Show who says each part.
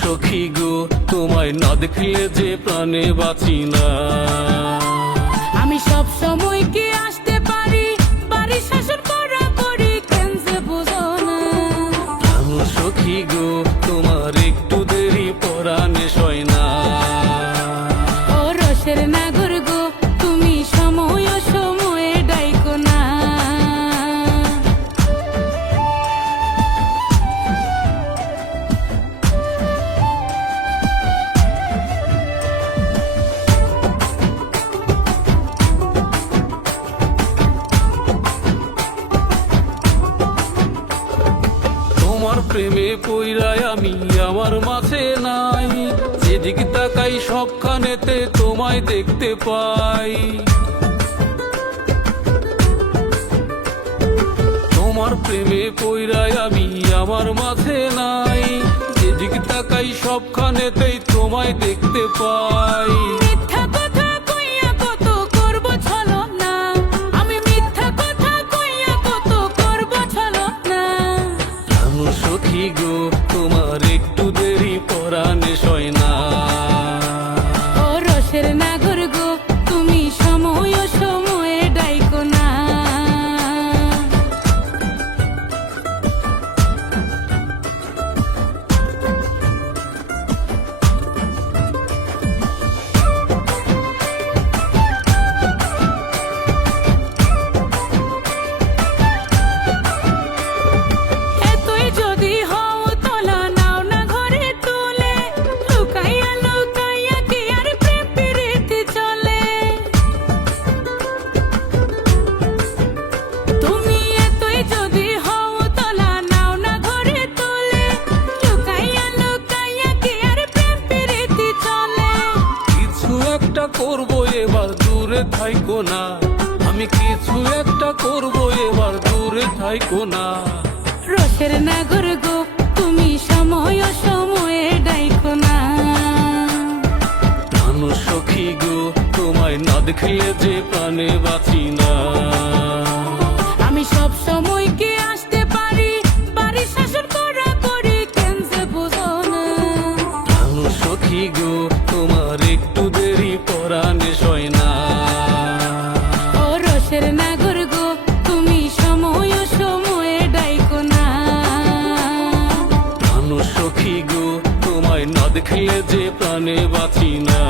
Speaker 1: সখী গো তোমায় না দেখলে যে প্রাণে বাঁচি না। প্রেমে পইরায় আমি, আমার মাঝে নাই। যেদিক তাকাই সবখানেতে তোমায় দেখতে পাই। তোমার প্রেমে পইরায় আমি, আমার মাঝে নাই। যেদিক তাকাই সবখানেতেই তোমায় দেখতে পাই।
Speaker 2: করব
Speaker 1: এবার দূরে থাইকো না। আমি কিছু একটা করব এবার দূরে থাইকো না।
Speaker 2: রসের নাগর গো তুমি সময় সময়ে ডাইকো না।
Speaker 1: মানুষ সখী গো তোমায় না দেখলে যে প্রাণে বাঁচি না। সখী গো তোমায় না দেখলে যে প্রাণে বাঁচি না।